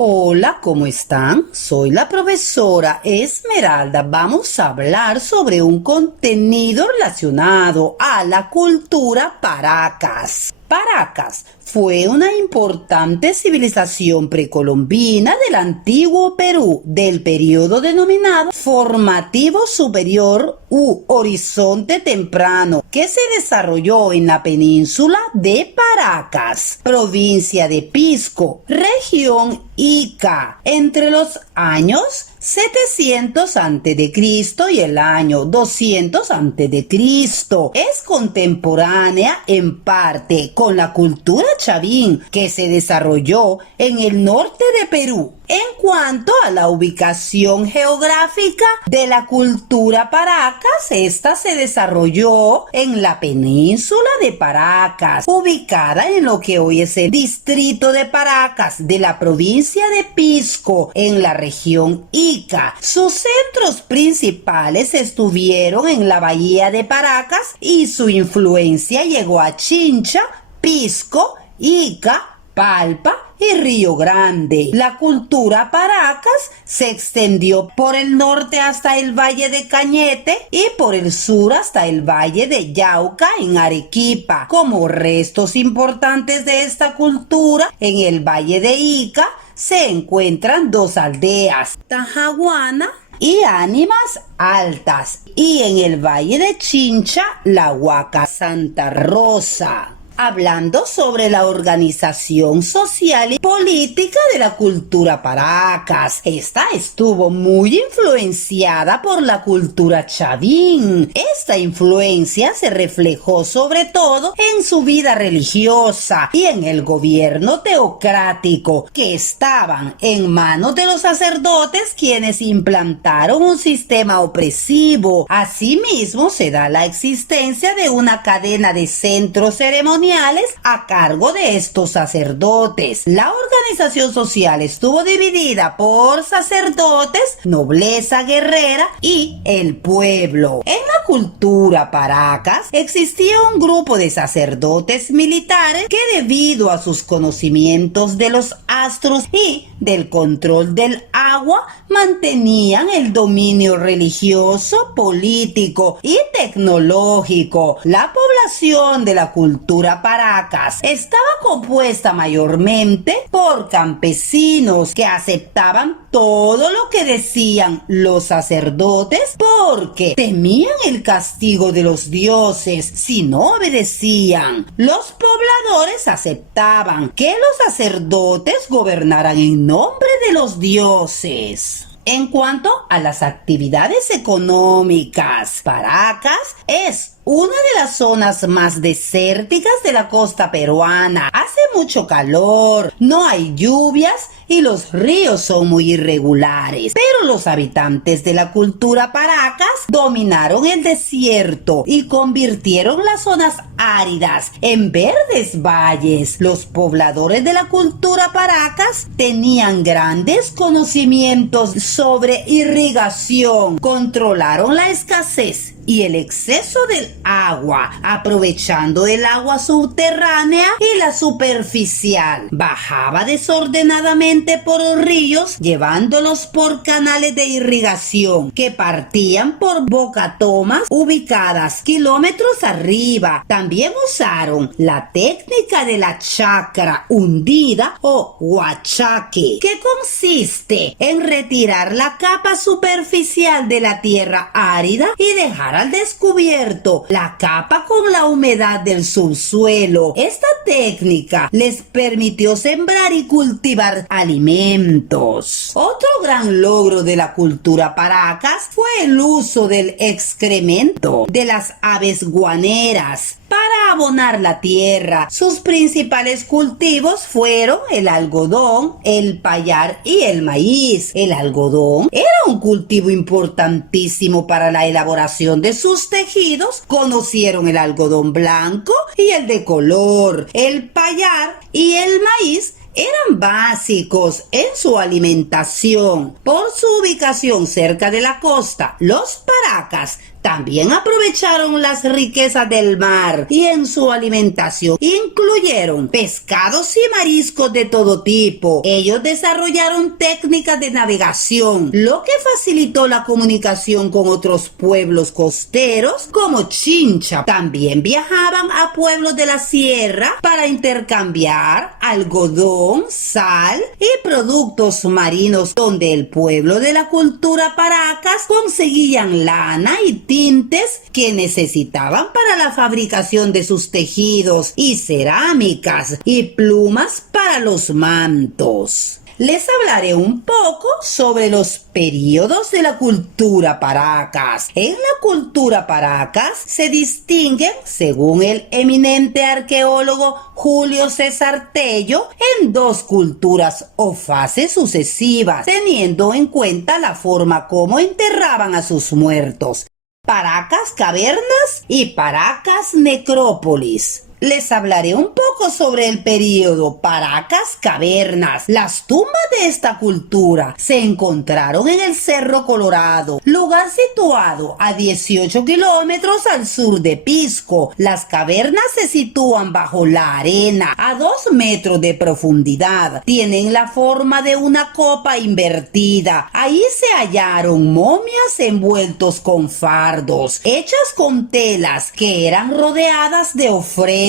Hola, ¿cómo están? Soy la profesora Esmeralda. Vamos a hablar sobre un contenido relacionado a la cultura Paracas. Paracas fue una importante civilización precolombina del antiguo Perú del periodo denominado Formativo Superior u Horizonte Temprano, que se desarrolló en la península de Paracas, provincia de Pisco, región Ica, entre los años 700 a.C. y el año 200 a.C. Es contemporánea en parte con la cultura chavín que se desarrolló en el norte de Perú. En cuanto a la ubicación geográfica de la cultura Paracas, esta se desarrolló en la península de Paracas, ubicada en lo que hoy es el distrito de Paracas de la provincia de Pisco, en la región Ica. Sus centros principales estuvieron en la bahía de Paracas y su influencia llegó a Chincha, Pisco, Ica, Palpa y Río Grande. La cultura Paracas se extendió por el norte hasta el Valle de Cañete y por el sur hasta el Valle de Yauca en Arequipa. Como restos importantes de esta cultura, en el Valle de Ica se encuentran dos aldeas, Tajaguana y Ánimas Altas, y en el Valle de Chincha, la Huaca Santa Rosa. Hablando sobre la organización social y política de la cultura Paracas. Esta estuvo muy influenciada por la cultura chavín. Esta influencia se reflejó sobre todo en su vida religiosa y en el gobierno teocrático, que estaban en manos de los sacerdotes, quienes implantaron un sistema opresivo. Asimismo, se da la existencia de una cadena de centros ceremoniales a cargo de estos sacerdotes. La organización social estuvo dividida por sacerdotes, nobleza guerrera y el pueblo. En la cultura Paracas existía un grupo de sacerdotes militares que, debido a sus conocimientos de los astros y del control del agua, mantenían el dominio religioso, político y tecnológico. La población de la cultura Paracas estaba compuesta mayormente por campesinos que aceptaban todo lo que decían los sacerdotes porque temían el castigo de los dioses si no obedecían. Los pobladores aceptaban que los sacerdotes gobernaran en nombre de los dioses. En cuanto a las actividades económicas, Paracas es una de las zonas más desérticas de la costa peruana. Hace mucho calor, no hay lluvias y los ríos son muy irregulares. Pero los habitantes de la cultura Paracas dominaron el desierto y convirtieron las zonas áridas en verdes valles. Los pobladores de la cultura Paracas tenían grandes conocimientos sobre irrigación, controlaron la escasez y el exceso del agua, aprovechando el agua subterránea y la superficial. Bajaba desordenadamente por los ríos, llevándolos por canales de irrigación que partían por bocatomas ubicadas kilómetros arriba. También usaron la técnica de la chacra hundida o huachaque, que consiste en retirar la capa superficial de la tierra árida y dejar al descubierto la capa con la humedad del subsuelo. Esta técnica les permitió sembrar y cultivar alimentos. Otro gran logro de la cultura Paracas fue el uso del excremento de las aves guaneras para abonar la tierra. Sus principales cultivos fueron el algodón, el payar y el maíz. El algodón era un cultivo importantísimo para la elaboración de sus tejidos. Conocieron el algodón blanco y el de color. El payar y el maíz eran básicos en su alimentación. Por su ubicación cerca de la costa, los Paracas También aprovecharon las riquezas del mar y en su alimentación incluyeron pescados y mariscos de todo tipo. Ellos desarrollaron técnicas de navegación, lo que facilitó la comunicación con otros pueblos costeros como Chincha. También viajaban a pueblos de la sierra para intercambiar algodón, sal y productos marinos, donde el pueblo de la cultura Paracas conseguían lana y tintes que necesitaban para la fabricación de sus tejidos y cerámicas y plumas para los mantos. Les hablaré un poco sobre los períodos de la cultura Paracas. En la cultura Paracas se distinguen, según el eminente arqueólogo Julio César Tello, en dos culturas o fases sucesivas, teniendo en cuenta la forma como enterraban a sus muertos: Paracas cavernas y Paracas necrópolis. Les hablaré un poco sobre el período Paracas cavernas. Las tumbas de esta cultura se encontraron en el Cerro Colorado, lugar situado a 18 kilómetros al sur de Pisco. Las cavernas se sitúan bajo la arena a 2 metros de profundidad. Tienen la forma de una copa invertida. Ahí se hallaron momias envueltos con fardos, hechas con telas que eran rodeadas de ofrendas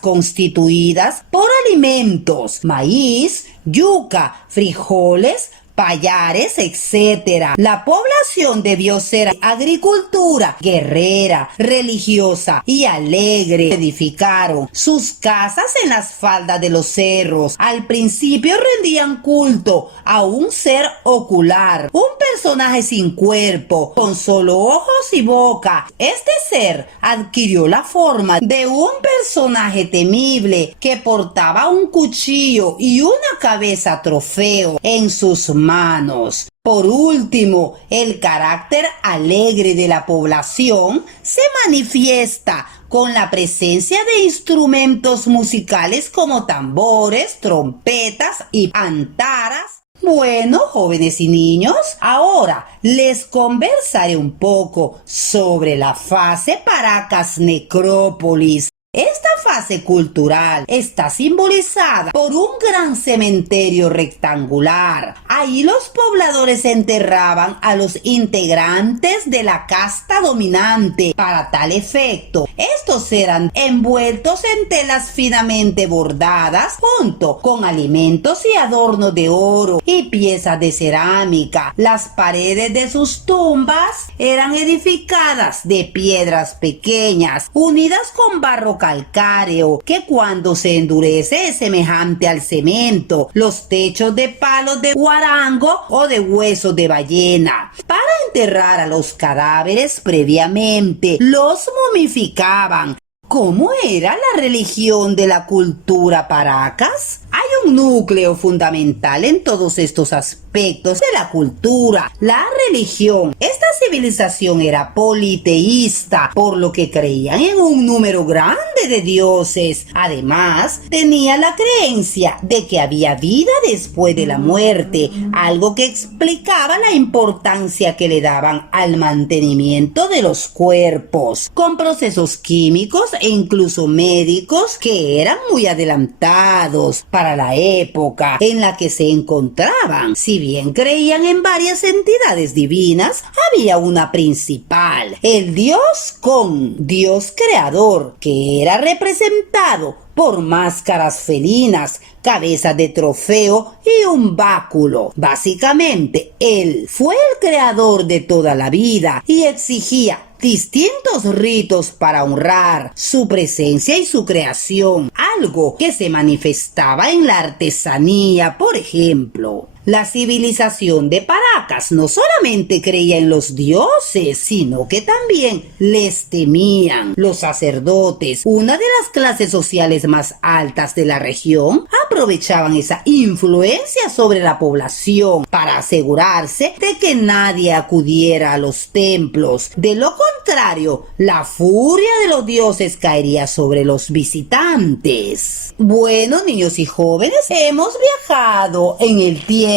constituidas por alimentos: maíz, yuca, frijoles, payares, etc. La población debió ser agricultura, guerrera, religiosa y alegre. Edificaron sus casas en las faldas de los cerros. Al principio rendían culto a un ser ocular, un personaje sin cuerpo, con solo ojos y boca. Este ser adquirió la forma de un personaje temible que portaba un cuchillo y una cabeza trofeo en sus manos. Por último, el carácter alegre de la población se manifiesta con la presencia de instrumentos musicales como tambores, trompetas y antaras. Bueno, jóvenes y niños, ahora les conversaré un poco sobre la fase Paracas necrópolis. Esta fase cultural está simbolizada por un gran cementerio rectangular. Ahí los pobladores enterraban a los integrantes de la casta dominante. Para tal efecto, estos eran envueltos en telas finamente bordadas junto con alimentos y adornos de oro y piezas de cerámica. Las paredes de sus tumbas eran edificadas de piedras pequeñas unidas con barro calcáreo, que cuando se endurece es semejante al cemento. Los techos de palos de guarango o de huesos de ballena. Para enterrar a los cadáveres previamente, los momificaban. ¿Cómo era la religión de la cultura Paracas? Hay un núcleo fundamental en todos estos aspectos de la cultura: la religión. Esta civilización era politeísta, por lo que creían en un número grande de dioses. Además, tenía la creencia de que había vida después de la muerte, algo que explicaba la importancia que le daban al mantenimiento de los cuerpos, con procesos químicos e incluso médicos que eran muy adelantados para la época en la que se encontraban. Si bien creían en varias entidades divinas, había una principal: el dios Con, dios creador, que era representado por máscaras felinas, cabezas de trofeo y un báculo. Básicamente, él fue el creador de toda la vida y exigía distintos ritos para honrar su presencia y su creación, algo que se manifestaba en la artesanía, por ejemplo. La civilización de Paracas no solamente creía en los dioses, sino que también les temían. Los sacerdotes, una de las clases sociales más altas de la región, aprovechaban esa influencia sobre la población para asegurarse de que nadie acudiera a los templos. De lo contrario, la furia de los dioses caería sobre los visitantes. Bueno, niños y jóvenes, hemos viajado en el tiempo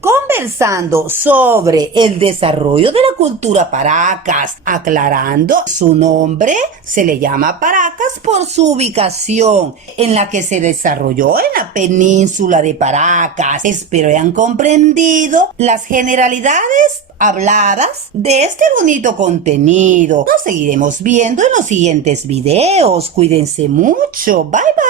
con conversando sobre el desarrollo de la cultura Paracas. Aclarando, su nombre se le llama Paracas por su ubicación en la que se desarrolló en la península de Paracas. Espero hayan comprendido las generalidades habladas de este bonito contenido. Nos seguiremos viendo en los siguientes videos. Cuídense mucho. Bye bye.